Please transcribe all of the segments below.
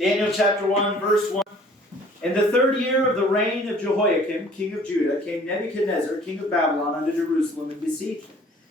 Daniel chapter 1, verse 1. In the 3rd year of the reign of Jehoiakim, king of Judah, came Nebuchadnezzar, king of Babylon, unto Jerusalem and besieged it.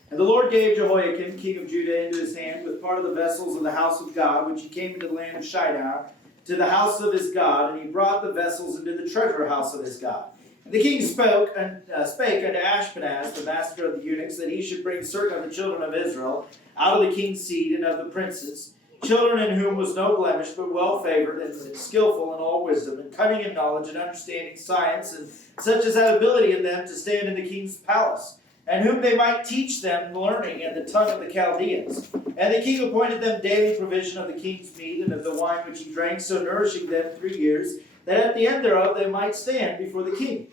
And the Lord gave Jehoiakim, king of Judah, into his hand with part of the vessels of the house of God, which he came into the land of Shinar, to the house of his God, and he brought the vessels into the treasure house of his God. And the king spake unto Ashpenaz, the master of the eunuchs, that he should bring certain of the children of Israel out of the king's seed and of the princes, children in whom was no blemish, but well favored, and skillful in all wisdom, and cunning in knowledge, and understanding science, and such as had ability in them to stand in the king's palace, and whom they might teach them learning and the tongue of the Chaldeans. And the king appointed them daily provision of the king's meat and of the wine which he drank, so nourishing them 3 years, that at the end thereof they might stand before the king.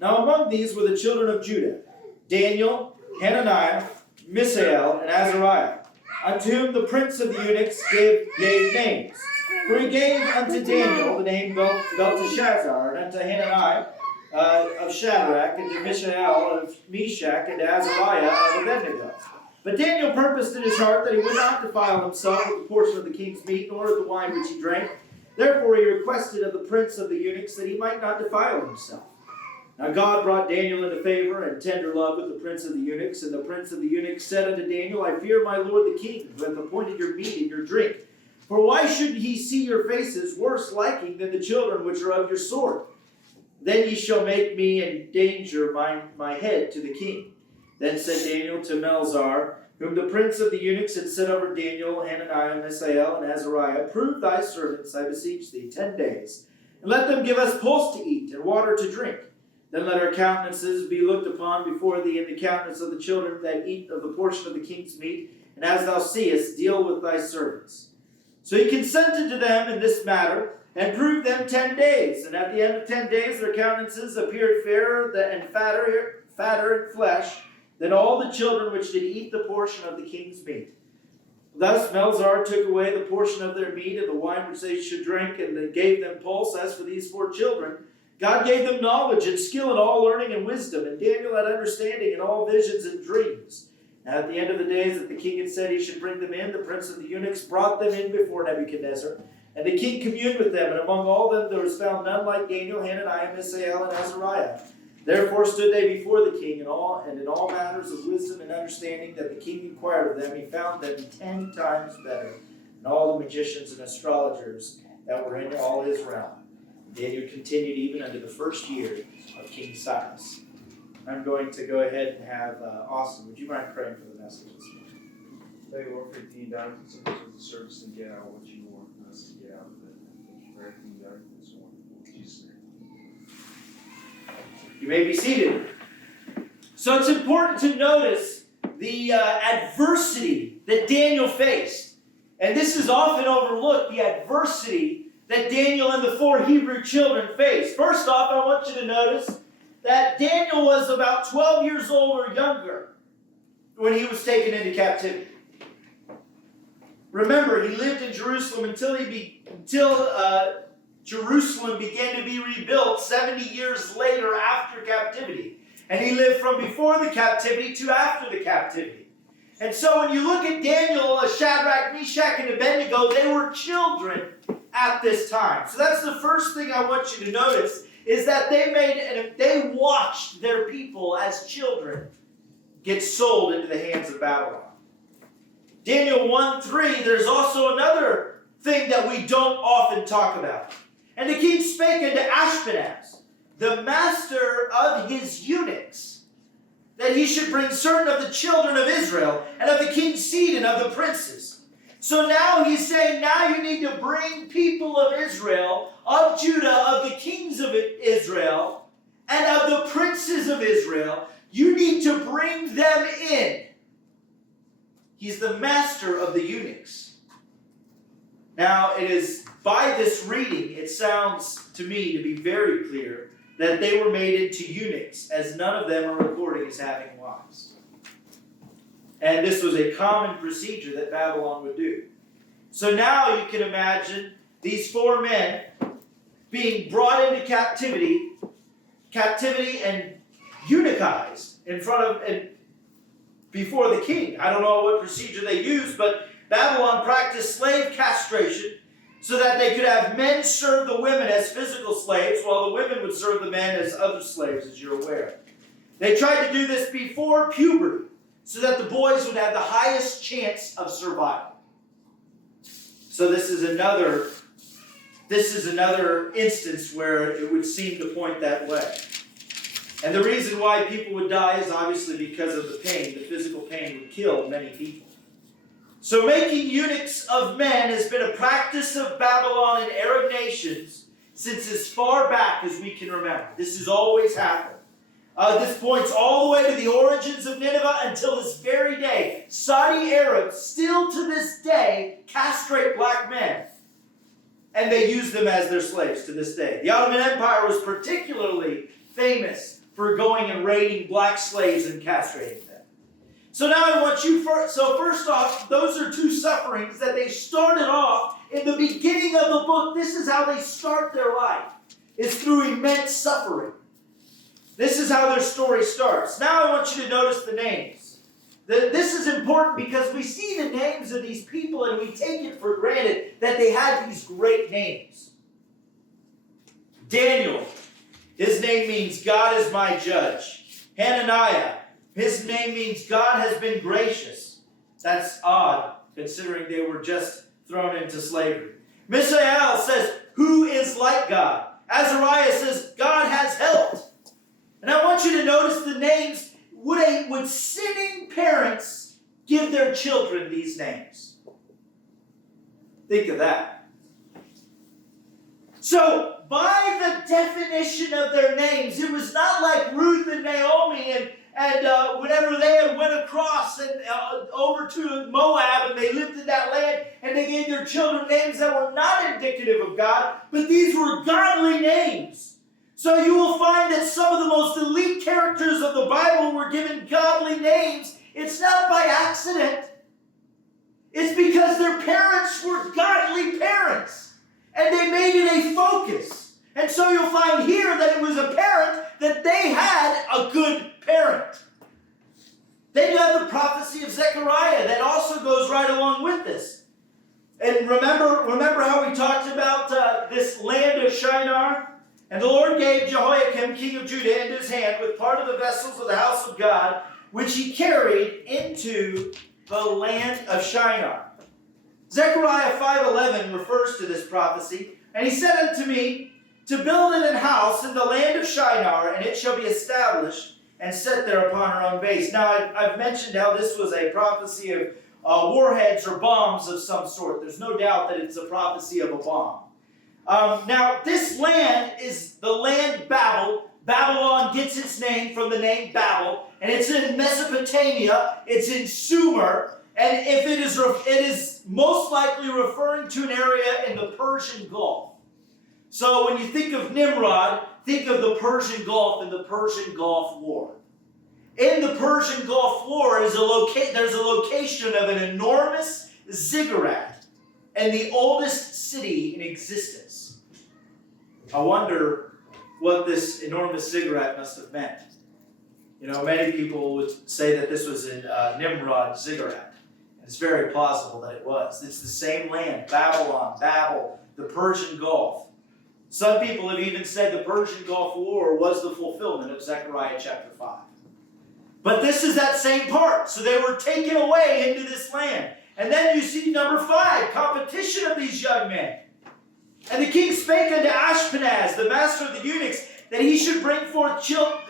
Now among these were the children of Judah, Daniel, Hananiah, Mishael, and Azariah, unto whom the prince of the eunuchs gave names. For he gave unto Daniel the name Belteshazzar, and unto Hananiah of Shadrach, and to Mishael of Meshach, and to Azariah of Abednego. But Daniel purposed in his heart that he would not defile himself with the portion of the king's meat, nor of the wine which he drank. Therefore he requested of the prince of the eunuchs that he might not defile himself. Now God brought Daniel into favor and tender love with the prince of the eunuchs. And the prince of the eunuchs said unto Daniel, I fear my lord the king, who hath appointed your meat and your drink. For why should he see your faces worse liking than the children which are of your sword? Then ye shall make me endanger my head to the king. Then said Daniel to Melzar, whom the prince of the eunuchs had set over Daniel, Hananiah, Mishael, and Azariah, prove thy servants, I beseech thee, 10 days, and let them give us pulse to eat and water to drink. Then let our countenances be looked upon before thee, and the countenance of the children that eat of the portion of the king's meat, and as thou seest, deal with thy servants. So he consented to them in this matter, and proved them 10 days. And at the end of 10 days their countenances appeared fairer and fatter in flesh than all the children which did eat the portion of the king's meat. Thus Melzar took away the portion of their meat and the wine which they should drink, and they gave them pulse. As for these 4 children, God gave them knowledge and skill in all learning and wisdom, and Daniel had understanding in all visions and dreams. And at the end of the days that the king had said he should bring them in, the prince of the eunuchs brought them in before Nebuchadnezzar. And the king communed with them, and among all them there was found none like Daniel, Hananiah, Mishael, and Azariah. Therefore stood they before the king, and in all matters of wisdom and understanding that the king inquired of them, he found them 10 times better than all the magicians and astrologers that were in all his realm. Daniel continued even unto the 1st year of King Cyrus. I'm going to go ahead and have Austin, would you mind praying for the message this morning? Thank you, Lord, for everything done for the service and get out what you want us to get out of it. Thank you for everything done this morning. In Jesus' name. You may be seated. So it's important to notice the adversity that Daniel faced. And this is often overlooked, the adversity that Daniel and the 4 Hebrew children faced. First off, I want you to notice that Daniel was about 12 years old or younger when he was taken into captivity. Remember, he lived in Jerusalem until Jerusalem began to be rebuilt 70 years later after captivity. And he lived from before the captivity to after the captivity. And so when you look at Daniel, Shadrach, Meshach, and Abednego, they were children at this time. So that's the first thing I want you to notice, is that they watched their people as children get sold into the hands of Babylon. Daniel 1:3, there's also another thing that we don't often talk about. And the king spake unto Ashpenaz, the master of his eunuchs, that he should bring certain of the children of Israel, and of the king's seed, and of the princes. So now he's saying, now you need to bring people of Israel, of Judah, of the kings of Israel, and of the princes of Israel. You need to bring them in. He's the master of the eunuchs. Now, it is by this reading, it sounds to me to be very clear that they were made into eunuchs, as none of them are recorded as having wives. And this was a common procedure that Babylon would do. So now you can imagine these 4 men being brought into captivity and eunuchized in front of and before the king. I don't know what procedure they used, but Babylon practiced slave castration so that they could have men serve the women as physical slaves, while the women would serve the men as other slaves, as you're aware. They tried to do this before puberty, so that the boys would have the highest chance of survival. So this is another instance where it would seem to point that way. And the reason why people would die is obviously because of the pain. The physical pain would kill many people. So making eunuchs of men has been a practice of Babylon and Arab nations since as far back as we can remember. This has always happened. This points all the way to the origins of Nineveh until this very day. Saudi Arabs still to this day castrate black men. And they use them as their slaves to this day. The Ottoman Empire was particularly famous for going and raiding black slaves and castrating them. So now I want you, first off, those are two sufferings that they started off in the beginning of the book. This is how they start their life, is through immense suffering. This is how their story starts. Now I want you to notice the names. This is important because we see the names of these people and we take it for granted that they had these great names. Daniel, his name means God is my judge. Hananiah, his name means God has been gracious. That's odd, considering they were just thrown into slavery. Mishael says, who is like God? Azariah says, God has helped. And I want you to notice the names. Would sinning parents give their children these names? Think of that. So, by the definition of their names, it was not like Ruth and Naomi and whenever they had went across and over to Moab and they lived in that land and they gave their children names that were not indicative of God, but these were godly names. So you will find that some of the most elite characters of the Bible were given godly names. It's not by accident. It's because their parents were godly parents. And they made it a focus. And so you'll find here that it was apparent that they had a good parent. Then you have the prophecy of Zechariah that also goes right along with this. And remember how we talked about this land of Shinar? And the Lord gave Jehoiakim, king of Judah, into his hand with part of the vessels of the house of God, which he carried into the land of Shinar. Zechariah 5:11 refers to this prophecy. And he said unto me, to build it an house in the land of Shinar, and it shall be established and set there upon her own base. Now, I've mentioned how this was a prophecy of warheads or bombs of some sort. There's no doubt that it's a prophecy of a bomb. Now, this land is the land Babel. Babylon gets its name from the name Babel, and it's in Mesopotamia. It's in Sumer, and if it is most likely referring to an area in the Persian Gulf. So when you think of Nimrod, think of the Persian Gulf and the Persian Gulf War. In the Persian Gulf War there's a location of an enormous ziggurat and the oldest city in existence. I wonder what this enormous ziggurat must have meant. You know, many people would say that this was a Nimrod ziggurat. And it's very plausible that it was. It's the same land, Babylon, Babel, the Persian Gulf. Some people have even said the Persian Gulf War was the fulfillment of Zechariah chapter 5. But this is that same part. So they were taken away into this land. And then you see number 5, competition of these young men. And the king spake unto Ashpenaz, the master of the eunuchs, that he should bring forth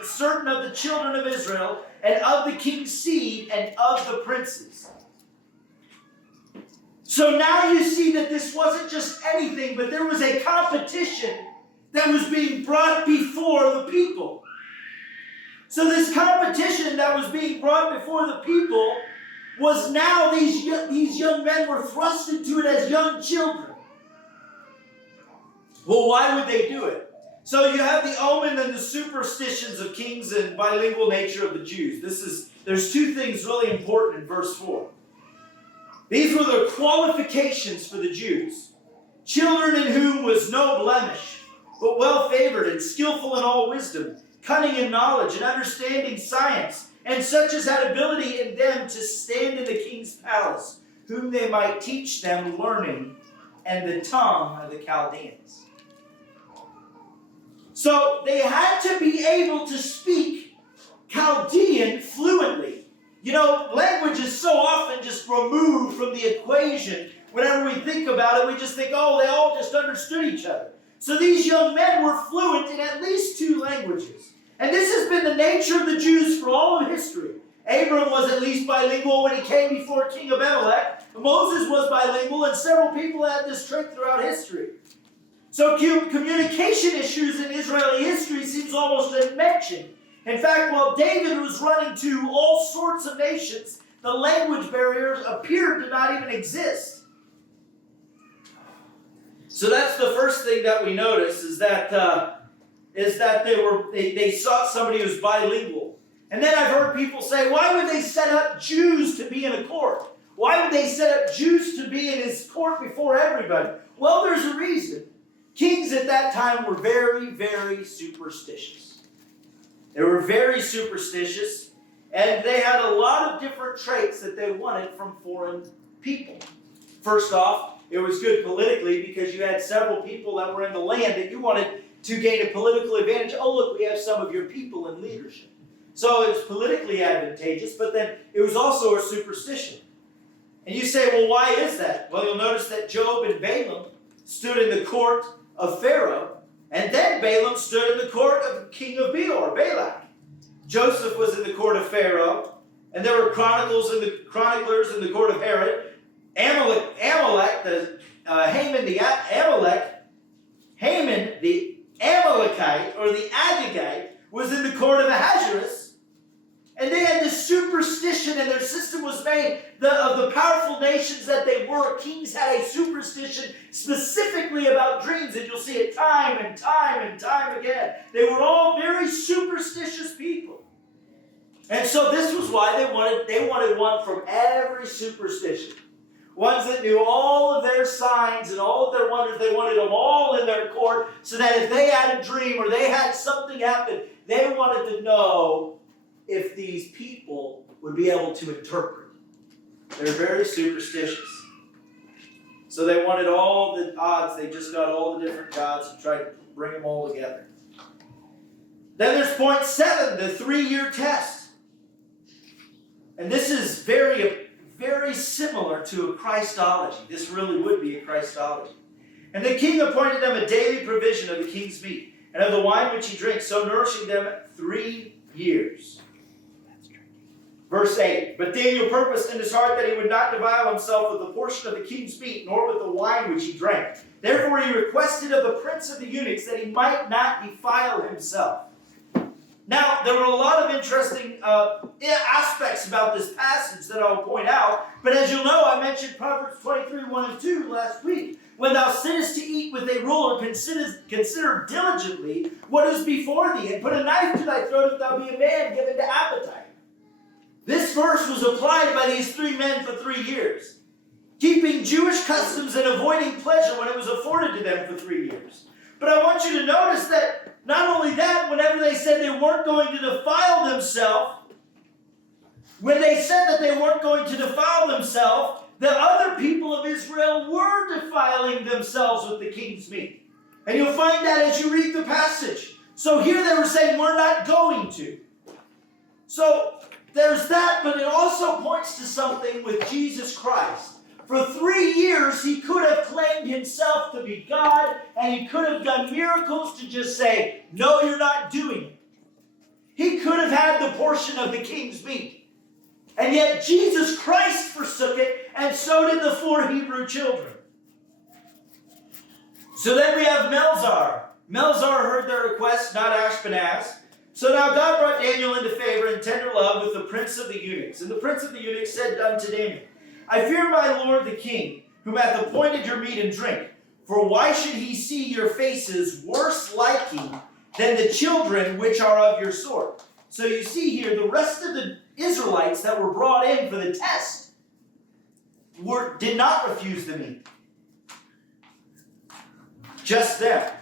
certain of the children of Israel, and of the king's seed, and of the princes. So now you see that this wasn't just anything, but there was a competition that was being brought before the people. So this competition that was being brought before the people was now these young men were thrust into it as young children. Well, why would they do it? So you have the omen and the superstitions of kings and bilingual nature of the Jews. There's two things really important in verse 4. These were the qualifications for the Jews. Children in whom was no blemish, but well favored and skillful in all wisdom, cunning in knowledge and understanding science, and such as had ability in them to stand in the king's palace, whom they might teach them learning and the tongue of the Chaldeans. So they had to be able to speak Chaldean fluently. You know, language is so often just removed from the equation. Whenever we think about it, we just think, oh, they all just understood each other. So these young men were fluent in at least 2 languages. And this has been the nature of the Jews for all of history. Abram was at least bilingual when he came before King Abimelech. Moses was bilingual, and several people had this trait throughout history. So communication issues in Israeli history seems almost unmentioned. In fact, while David was running to all sorts of nations, the language barriers appeared to not even exist. So that's the first thing that we notice is that they sought somebody who's bilingual. And then I've heard people say, why would they set up Jews to be in a court? Why would they set up Jews to be in his court before everybody? Well, there's a reason. Kings at that time were very, very superstitious. They were very superstitious, and they had a lot of different traits that they wanted from foreign people. First off, it was good politically because you had several people that were in the land that you wanted to gain a political advantage. Oh, look, we have some of your people in leadership. So it was politically advantageous, but then it was also a superstition. And you say, well, why is that? Well, you'll notice that Job and Balaam stood in the court of Pharaoh, and then Balaam stood in the court of the king of Beor, Balak. Joseph was in the court of Pharaoh, and there were chroniclers in the court of Herod. Haman the Amalekite, or the Agagite, was in the court of Ahasuerus. And they had this superstition, and their system was made of the powerful nations that they were. Kings had a superstition specifically about dreams, and you'll see it time and time and time again. They were all very superstitious people. And so this was why they wanted one from every superstition. Ones that knew all of their signs and all of their wonders. They wanted them all in their court so that if they had a dream or they had something happen, they wanted to know if these people would be able to interpret. They're very superstitious. So they wanted all the odds. They just got all the different gods and tried to bring them all together. Then there's point 7, the 3-year test. And this is very, very similar to a Christology. This really would be a Christology. And the king appointed them a daily provision of the king's meat and of the wine which he drinks, so nourishing them 3 years. Verse 8, but Daniel purposed in his heart that he would not defile himself with the portion of the king's meat, nor with the wine which he drank. Therefore he requested of the prince of the eunuchs that he might not defile himself. Now, there were a lot of interesting aspects about this passage that I'll point out, but as you'll know, I mentioned Proverbs 23, 1 and 2 last week. When thou sittest to eat with a ruler, consider diligently what is before thee, and put a knife to thy throat if thou be a man given to appetite. This verse was applied by these 3 men for 3 years, keeping Jewish customs and avoiding pleasure when it was afforded to them for 3 years. But I want you to notice that not only that, whenever they said they weren't going to defile themselves, the other people of Israel were defiling themselves with the king's meat. And you'll find that as you read the passage. So here they were saying, we're not going to. So there's that, but it also points to something with Jesus Christ. For 3 years, he could have claimed himself to be God, and he could have done miracles to just say, no, you're not doing it. He could have had the portion of the king's meat. And yet Jesus Christ forsook it, and so did the 4 Hebrew children. So then we have Melzar. Melzar heard their request, not Ashpenaz. So now God brought Daniel into favor and tender love with the prince of the eunuchs. And the prince of the eunuchs said unto Daniel, I fear my lord the king, whom hath appointed your meat and drink. For why should he see your faces worse liking than the children which are of your sort? So you see here, the rest of the Israelites that were brought in for the test did not refuse the meat. Just them.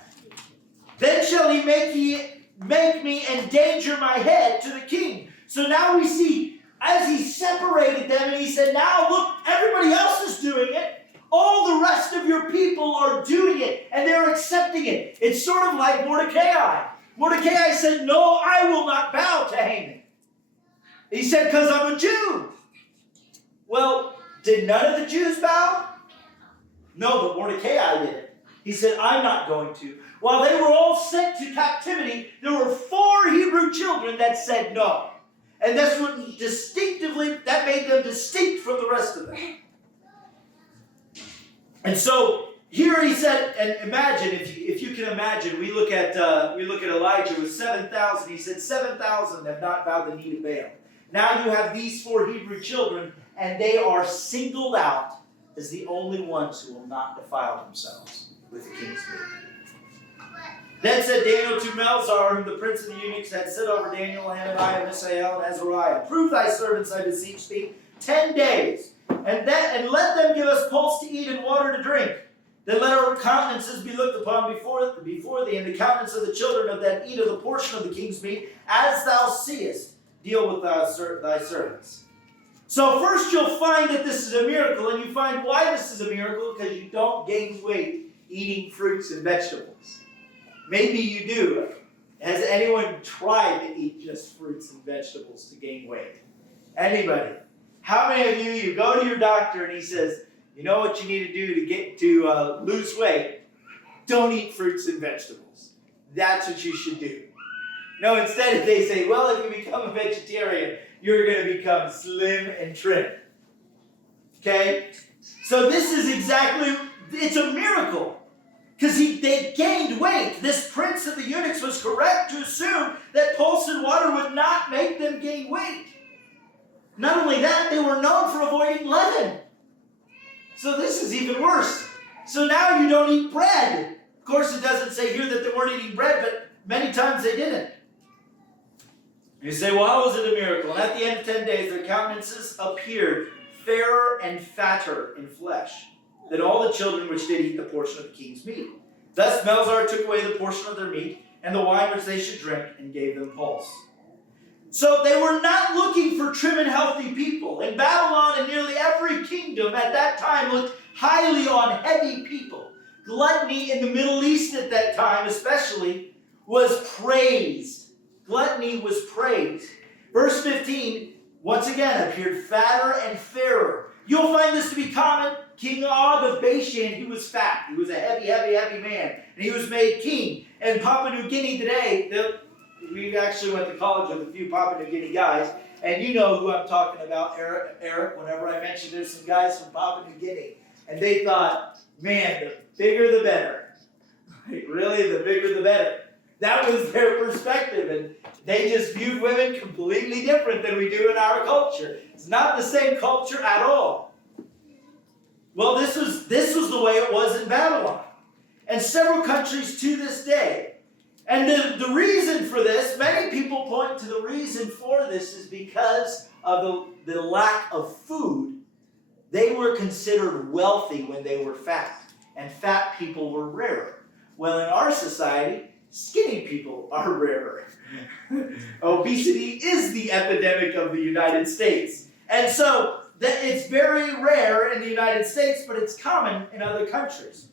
Then shall he make me endanger my head to the king. So now we see, as he separated them and he said, now look, everybody else is doing it. All the rest of your people are doing it, and they're accepting it. It's sort of like Mordecai. Mordecai said, no, I will not bow to Haman. He said, because I'm a Jew. Well, did none of the Jews bow? No, but Mordecai did it. He said, I'm not going to. While they were all sent to captivity, there were 4 Hebrew children that said no. And that's what that made them distinct from the rest of them. And so here he said, and imagine, if you can imagine, we look at Elijah with 7,000. He said 7,000 have not bowed the knee to Baal. Now you have these 4 Hebrew children, and they are singled out as the only ones who will not defile themselves with the king's meat. Then said Daniel to Melzar, whom the prince of the eunuchs had set over Daniel, Hananiah, Mishael, and Azariah, prove thy servants, I beseech thee, 10 days, and let them give us pulse to eat and water to drink. Then let our countenances be looked upon before thee, and the countenance of the children of that eat of the portion of the king's meat, as thou seest, deal with thy servants. So first you'll find that this is a miracle, and you find why this is a miracle, because you don't gain weight eating fruits and vegetables. Maybe you do. Has anyone tried to eat just fruits and vegetables to gain weight? Anybody? How many of you go to your doctor and he says, you know what you need to do to lose weight? Don't eat fruits and vegetables. That's what you should do. No, instead they say, well, if you become a vegetarian, you're going to become slim and trim. Okay? So this is it's a miracle. Because they gained weight. This prince of the eunuchs was correct to assume that pulse and water would not make them gain weight. Not only that, they were known for avoiding leaven. So this is even worse. So now you don't eat bread. Of course, it doesn't say here that they weren't eating bread, but many times they didn't. You say, well, how was it a miracle? And at the end of 10 days, their countenances appeared fairer and fatter in flesh than all the children which did eat the portion of the king's meat. Thus Melzar took away the portion of their meat and the wine which they should drink, and gave them pulse. So they were not looking for trim and healthy people. In Babylon and nearly every kingdom at that time looked highly on heavy people. Gluttony in the Middle East at that time especially was praised. Gluttony was praised. Verse 15, once again, appeared fatter and fairer. You'll find this to be common. King Og of Bashan, he was fat. He was a heavy man. And he was made king. And Papua New Guinea today, we actually went to college with a few Papua New Guinea guys. And you know who I'm talking about, Eric. Whenever I mentioned there's some guys from Papua New Guinea. And they thought, man, the bigger the better. Like, really, the bigger the better. That was their perspective. And they just viewed women completely different than we do in our culture. It's not the same culture at all. Well, this was the way it was in Babylon. And several countries to this day. And the reason for this, many people point to the reason for this is because of the lack of food. They were considered wealthy when they were fat. And fat people were rarer. Well, in our society, skinny people are rarer. Obesity is the epidemic of the United States. And so it's very rare in the United States, but it's common in other countries.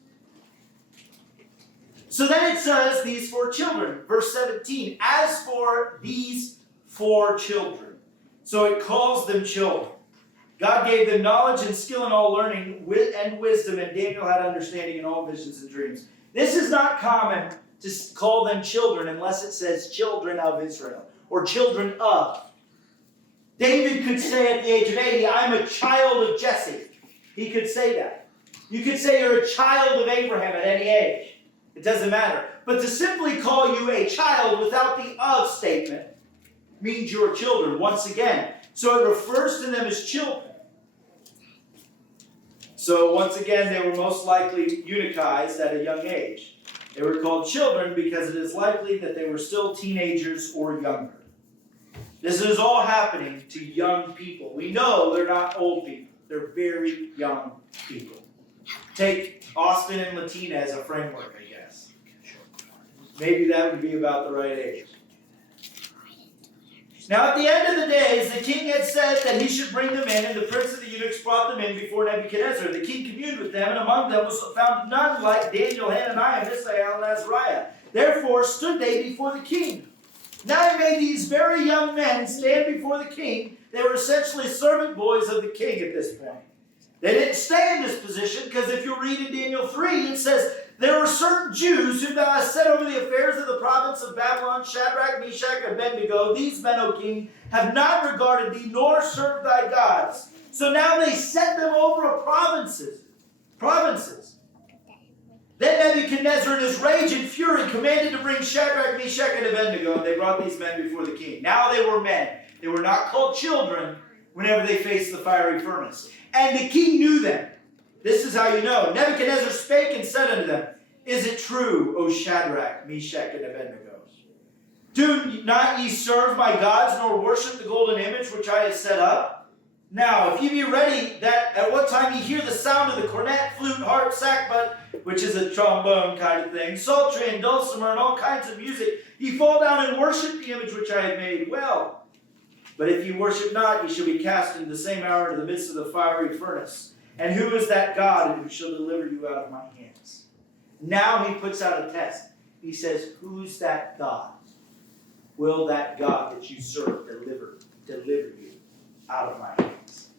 So then it says, these 4 children. Verse 17, as for these 4 children. So it calls them children. God gave them knowledge and skill in all learning and wisdom, and Daniel had understanding in all visions and dreams. This is not common to call them children unless it says children of Israel or children of. David could say at the age of 80, I'm a child of Jesse. He could say that. You could say you're a child of Abraham at any age. It doesn't matter. But to simply call you a child without the of statement means you're children once again. So it refers to them as children. So once again, they were most likely eunuchized at a young age. They were called children because it is likely that they were still teenagers or younger. This is all happening to young people. We know they're not old people. They're very young people. Take Austin and Latina as a framework, I guess. Maybe that would be about the right age. Now at the end of the days, the king had said that he should bring them in, and the prince of the eunuchs brought them in before Nebuchadnezzar. The king communed with them, and among them was found none like Daniel, Hananiah, Mishael, and Azariah. Therefore stood they before the king. Now he made these very young men stand before the king. They were essentially servant boys of the king at this point. They didn't stay in this position because if you read in Daniel 3, it says, there were certain Jews whom thou hast set over the affairs of the province of Babylon, Shadrach, Meshach, and Abednego. These men, O king, have not regarded thee nor served thy gods. So now they set them over provinces. Then Nebuchadnezzar in his rage and fury commanded to bring Shadrach, Meshach, and Abednego, and they brought these men before the king. Now they were men. They were not called children whenever they faced the fiery furnace. And the king knew them. This is how you know. Nebuchadnezzar spake and said unto them, Is it true, O Shadrach, Meshach, and Abednego? Do not ye serve my gods, nor worship the golden image which I have set up? Now, if ye be ready, that at what time ye hear the sound of the cornet, flute, harp, sackbut, which is a trombone kind of thing, psaltery and dulcimer, and all kinds of music, ye fall down and worship the image which I have made. Well, but if ye worship not, ye shall be cast into the same hour into the midst of the fiery furnace. And who is that God who shall deliver you out of my hands? Now he puts out a test. He says, who's that God? Will that God that you serve deliver you out of my hands?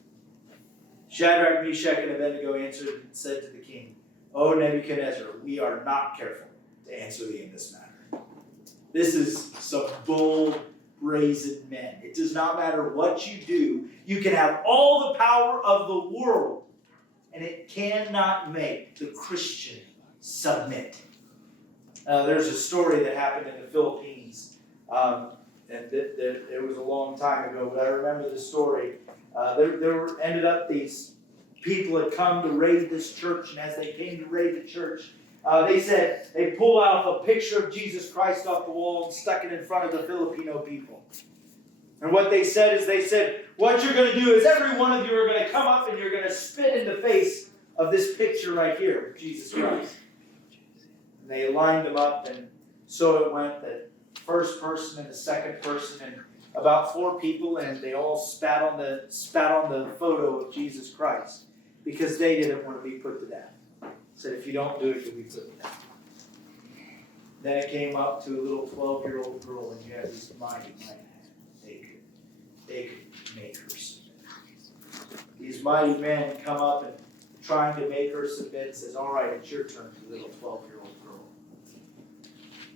Shadrach, Meshach, and Abednego answered and said to the king, O Nebuchadnezzar, we are not careful to answer thee in this matter. This is some bold, brazen men. It does not matter what you do. You can have all the power of the world, and it cannot make the Christian submit. There's a story that happened in the Philippines, and it was a long time ago, but I remember the story. There ended up these people had come to raid this church, and as they came to raid the church, they said they pulled out a picture of Jesus Christ off the wall and stuck it in front of the Filipino people. And what they said is, what you're going to do is every one of you are going to come up and you're going to spit in the face of this picture right here of Jesus Christ. And they lined them up, and so it went that first person and the second person and about 4 people, and they all spat on the photo of Jesus Christ because they didn't want to be put to death. Said, if you don't do it, you'll be put to death. Then it came up to a little 12-year-old girl, and you had these mighty men. They could make her submit. These mighty men come up and trying to make her submit, says, all right, it's your turn, to the little 12-year-old girl.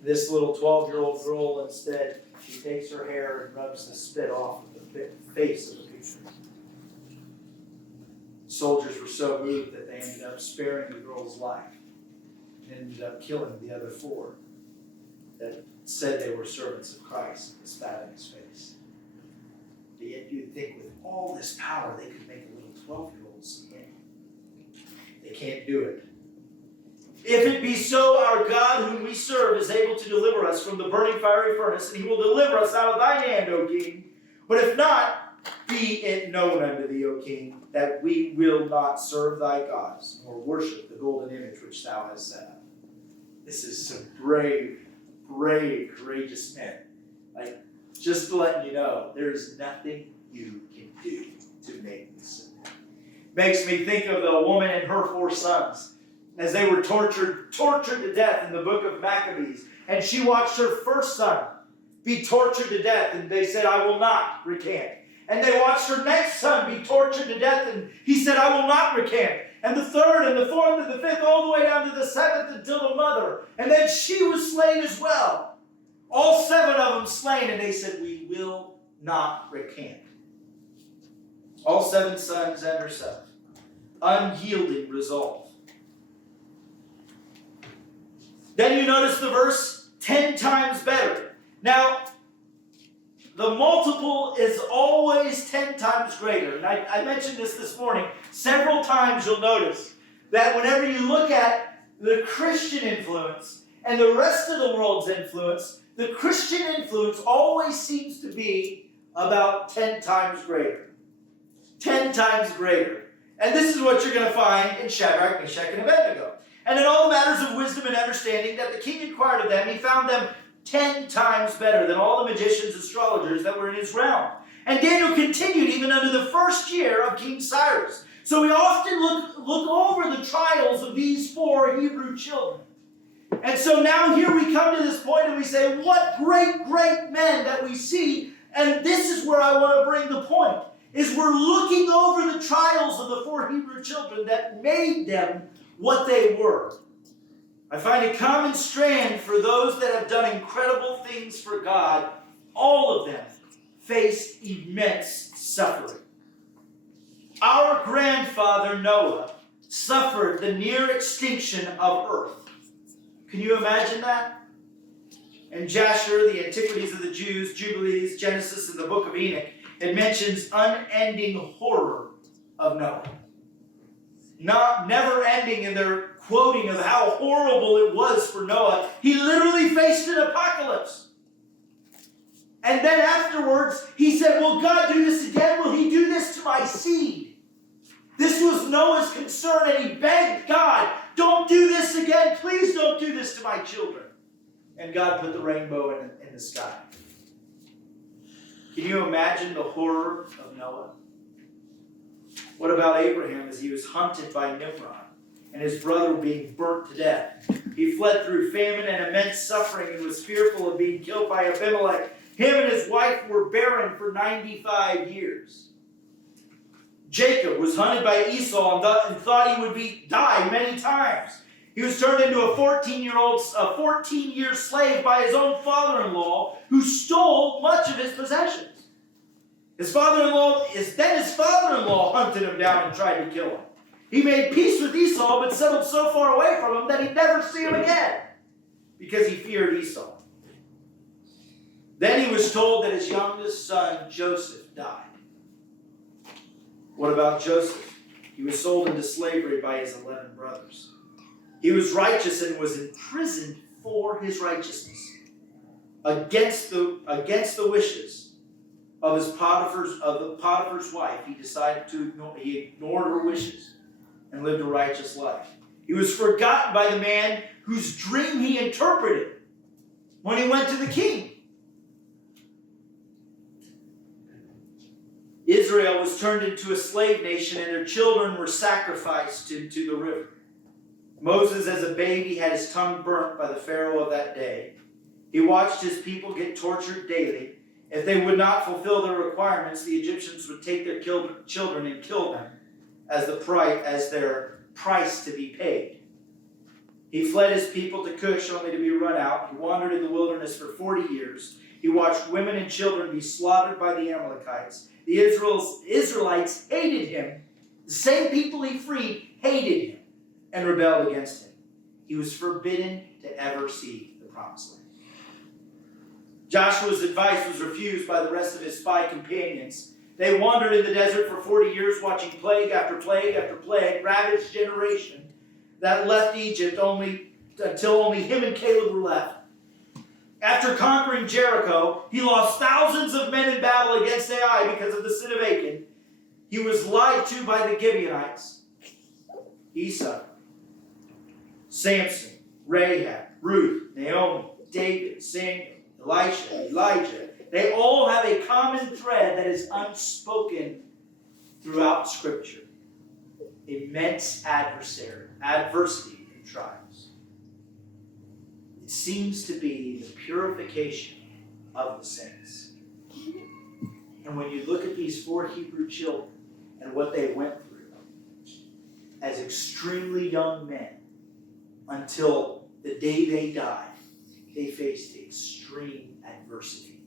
This little 12-year-old girl, instead, she takes her hair and rubs the spit off of the face of the picture. Soldiers were so moved that they ended up sparing the girl's life and ended up killing the other 4 that said they were servants of Christ and spat in his face. Yet you'd think with all this power they could make a little 12-year-old submit. They can't do it. If it be so, our God whom we serve is able to deliver us from the burning fiery furnace, and he will deliver us out of thine hand, O king. But if not, be it known unto thee, O king, that we will not serve thy gods, nor worship the golden image which thou hast set up. This is some brave, courageous men. Like, just to let you know, there's nothing you can do to make me submit. Makes me think of the woman and her 4 sons as they were tortured to death in the book of Maccabees. And she watched her first son be tortured to death, and they said, I will not recant. And they watched her next son be tortured to death, and he said, I will not recant. And the third, and the fourth, and the fifth, all the way down to the 7th until the mother. And then she was slain as well. All 7 of them slain, and they said, we will not recant. All 7 sons and herself. Unyielding resolve. Then you notice the verse, 10 times better. Now, the multiple is always 10 times greater. And I mentioned this morning. Several times you'll notice that whenever you look at the Christian influence and the rest of the world's influence, the Christian influence always seems to be about 10 times greater. 10 times greater. And this is what you're going to find in Shadrach, Meshach, and Abednego. And in all matters of wisdom and understanding that the king inquired of them, he found them 10 times better than all the magicians and astrologers that were in his realm. And Daniel continued even under the first year of King Cyrus. So we often look over the trials of these 4 Hebrew children. And so now here we come to this point and we say, what great, great men that we see. And this is where I want to bring the point, is we're looking over the trials of the 4 Hebrew children that made them what they were. I find a common strand for those that have done incredible things for God. All of them faced immense suffering. Our grandfather Noah suffered the near extinction of earth. Can you imagine that? In Jasher, the Antiquities of the Jews, Jubilees, Genesis, and the Book of Enoch, it mentions unending horror of Noah. Not never ending in their quoting of how horrible it was for Noah. He literally faced an apocalypse. And then afterwards, he said, will God do this again? Will he do this to my seed? This was Noah's concern, and he begged God, don't do this again. Please don't do this to my children. And God put the rainbow in the sky. Can you imagine the horror of Noah? What about Abraham as he was hunted by Nimrod and his brother being burnt to death? He fled through famine and immense suffering and was fearful of being killed by Abimelech. Him and his wife were barren for 95 years. Jacob was hunted by Esau and thought he would die many times. He was turned into a 14-year slave by his own father-in-law, who stole much of his possessions. His father-in-law hunted him down and tried to kill him. He made peace with Esau, but settled so far away from him that he'd never see him again, because he feared Esau. Then he was told that his youngest son, Joseph, died. What about Joseph? He was sold into slavery by his 11 brothers. He was righteous and was imprisoned for his righteousness. Against the wishes of Potiphar's wife, he decided he ignored her wishes and lived a righteous life. He was forgotten by the man whose dream he interpreted when he went to the king. Israel was turned into a slave nation, and their children were sacrificed into the river. Moses, as a baby, had his tongue burnt by the Pharaoh of that day. He watched his people get tortured daily. If they would not fulfill their requirements, the Egyptians would take their children and kill them as their price to be paid. He fled his people to Cush only to be run out. He wandered in the wilderness for 40 years. He watched women and children be slaughtered by the Amalekites. The Israelites hated him. The same people he freed hated him and rebelled against him. He was forbidden to ever see the promised land. Joshua's advice was refused by the rest of his spy companions. They wandered in the desert for 40 years, watching plague after plague after plague ravage generation that left Egypt until only him and Caleb were left. After conquering Jericho, he lost thousands of men in battle against Ai because of the sin of Achan. He was lied to by the Gibeonites. Esau, Samson, Rahab, Ruth, Naomi, David, Samuel, Elisha, Elijah. They all have a common thread that is unspoken throughout Scripture. Immense adversity and trials. It seems to be the purification of the saints. And when you look at these 4 Hebrew children and what they went through as extremely young men until the day they died, they faced extreme adversity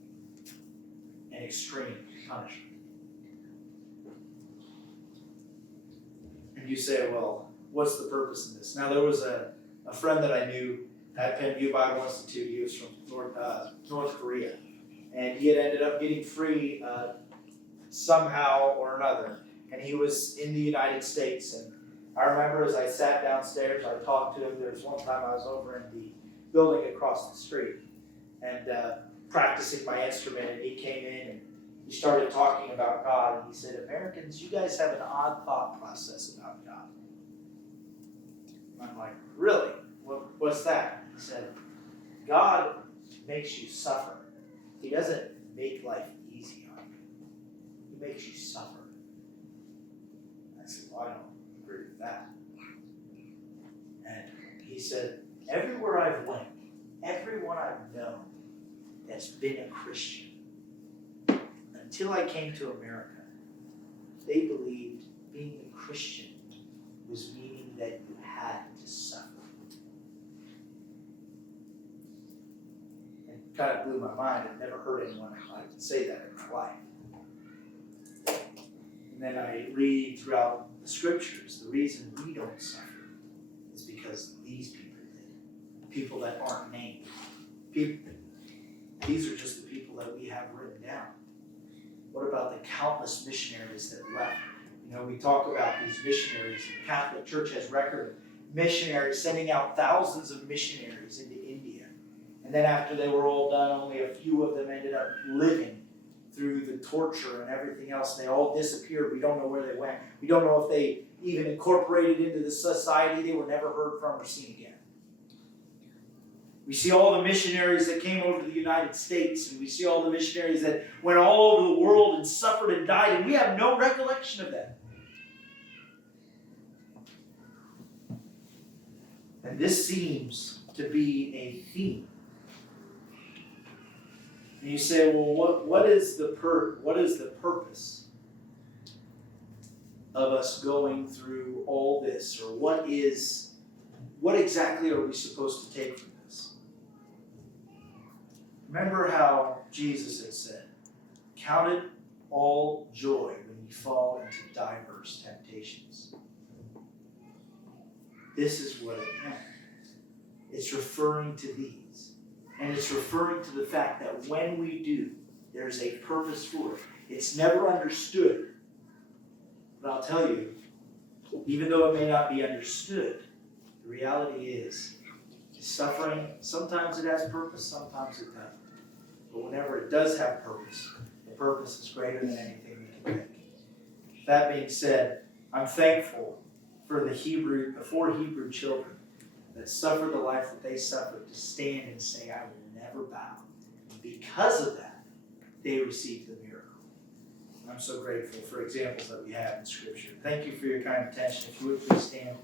and extreme punishment. And you say, well, what's the purpose in this? Now, there was a friend that I knew at Penview Bible Institute. He was from North Korea. And he had ended up getting free somehow or another. And he was in the United States. And I remember as I sat downstairs, I talked to him. There was one time I was over in the building across the street and practicing my instrument. And he came in and he started talking about God. And he said, Americans, you guys have an odd thought process about God. And I'm like, really? What's that? He said, God He makes you suffer. He doesn't make life easy on you. He makes you suffer. I said, well, I don't agree with that. And he said, everywhere I've went, everyone I've known that's been a Christian, until I came to America, they believed being a Christian was meaning that you had to suffer. And it kind of blew my mind. I'd never heard anyone like say that in my life. And then I read throughout the scriptures, the reason we don't suffer is because these people did. People that aren't named. These are just the people that we have written down. What about the countless missionaries that left? You know, we talk about these missionaries. The Catholic Church has record of missionaries sending out thousands of missionaries into India. And then after they were all done, only a few of them ended up living through the torture and everything else. They all disappeared. We don't know where they went. We don't know if they even incorporated into the society. They were never heard from or seen again. We see all the missionaries that came over to the United States, and we see all the missionaries that went all over the world and suffered and died, and we have no recollection of that. And this seems to be a theme. And you say, well, what is the purpose of us going through all this, or what exactly are we supposed to take from this? Remember how Jesus had said, count it all joy when you fall into diverse temptations. This is what it meant. It's referring to these. And it's referring to the fact that when we do, there's a purpose for it. It's never understood. But I'll tell you, even though it may not be understood, the reality is, suffering, sometimes it has purpose, sometimes it doesn't. But whenever it does have purpose, the purpose is greater than anything we can make. That being said, I'm thankful for the 4 Hebrew children that suffered the life that they suffered to stand and say, I will never bow. And because of that, they received the miracle. I'm so grateful for examples that we have in Scripture. Thank you for your kind attention. If you would please stand.